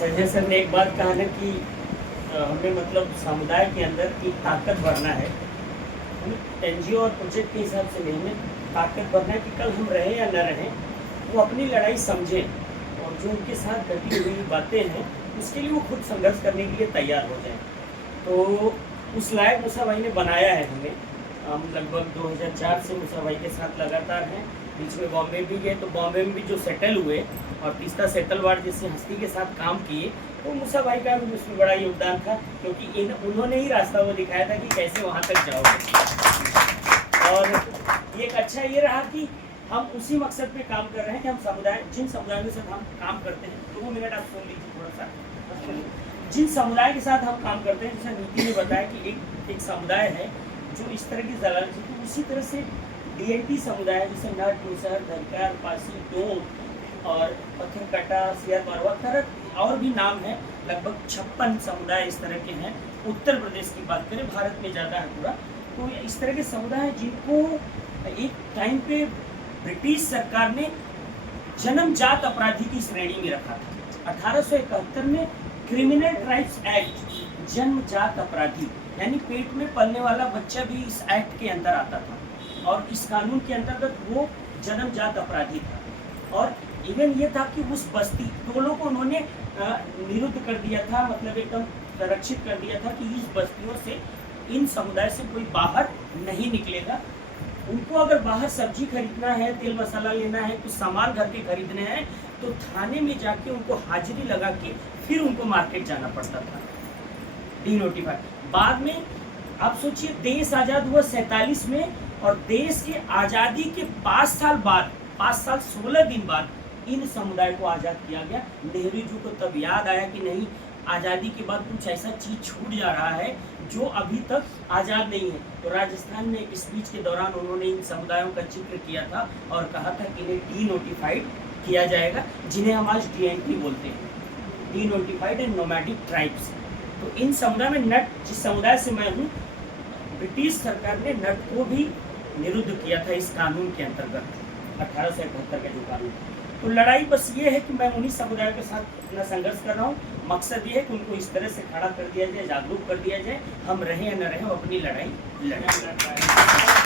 Sanjay sir ने एक बात कहा ना कि हमें मतलब समुदाय के अंदर की ताकत भरना है। हमें एनजीओ और प्रोजेक्ट के हिसाब से नहीं, हमें ताकत भरना है कि कल हम रहें या न रहें, वो अपनी लड़ाई समझें और जो उनके साथ घटी हुई बातें हैं उसके लिए वो खुद संघर्ष करने के लिए तैयार हो जाएं। तो उस लायक मूसा भाई ने बनाया है हमें। हम लगभग 2004 से मूसा भाई के साथ लगातार हैं। बीच में बॉम्बे भी गए, तो बॉम्बे में भी जो सेटल हुए और तीस्ता सेटलवाड़ जैसे हस्ती के साथ काम किए, तो मूसा भाई का भी उसमें बड़ा योगदान था, क्योंकि उन्होंने ही रास्ता वो दिखाया था कि कैसे वहाँ तक जाओगे। और ये एक अच्छा ये रहा कि हम उसी मकसद पे काम कर रहे हैं कि हम जिन समुदायों के साथ हम काम करते हैं, 2 मिनट आप सुन लीजिए थोड़ा सा। जिन समुदाय के साथ हम काम करते हैं, जैसा नीति ने बताया कि एक समुदाय है जो इस तरह की जलाल, तो उसी तरह से DNT समुदाय जैसे नट, मुसहर, धनकार, पासी, डोंग और पत्थरकटा, सियार, मरवा, तरह और भी नाम है। लगभग 56 समुदाय इस तरह के हैं। उत्तर प्रदेश की बात करें, भारत में ज़्यादा है पूरा। तो इस तरह के समुदाय हैं जिनको एक टाइम पे ब्रिटिश सरकार ने जन्मजात अपराधी की श्रेणी में रखा था। 1871 में क्रिमिनल ट्राइब्स एक्ट, जन्मजात अपराधी यानी पेट में पलने वाला बच्चा भी इस एक्ट के अंदर आता था, और इस कानून के अंतर्गत वो जन्मजात अपराधी था। और इवन ये था कि उस बस्ती टोलों को उन्होंने निरुद्ध कर दिया था, मतलब एकदम संरक्षित कर दिया था कि इस बस्तियों से, इन समुदाय से कोई बाहर नहीं निकलेगा। उनको अगर बाहर सब्जी खरीदना है, तेल मसाला लेना है, कुछ सामान घर के खरीदने हैं, तो थाने में जाके उनको हाजिरी लगा के फिर उनको मार्केट जाना पड़ता था, डिनोटिफाइड। बाद में आप सोचिए, देश आज़ाद हुआ 47 में, और देश के आज़ादी के 5 साल बाद, 5 साल 16 दिन बाद इन समुदाय को आज़ाद किया गया। नेहरू जी को तब याद आया कि नहीं, आज़ादी के बाद कुछ ऐसा चीज़ छूट जा रहा है जो अभी तक आज़ाद नहीं है। तो राजस्थान में एक स्पीच के दौरान उन्होंने इन समुदायों का जिक्र किया था और कहा था कि इन्हें डीनोटिफाइड किया जाएगा, जिन्हें हम आज DNT बोलते हैं, डीनोटिफाइड एंड नोमैडिक ट्राइब्स। तो इन समुदाय में नट, जिस समुदाय से मैं हूँ, ब्रिटिश सरकार ने नट को भी निरुद्ध किया था इस कानून के अंतर्गत, 1871 का जो कानून। तो लड़ाई बस ये है कि मैं उन्हीं समुदायों के साथ अपना संघर्ष कर रहा हूँ। मकसद ये है कि उनको इस तरह से खड़ा कर दिया जाए, जागरूक कर दिया जाए, हम रहें या न रहें, अपनी लड़ाई लड़ें।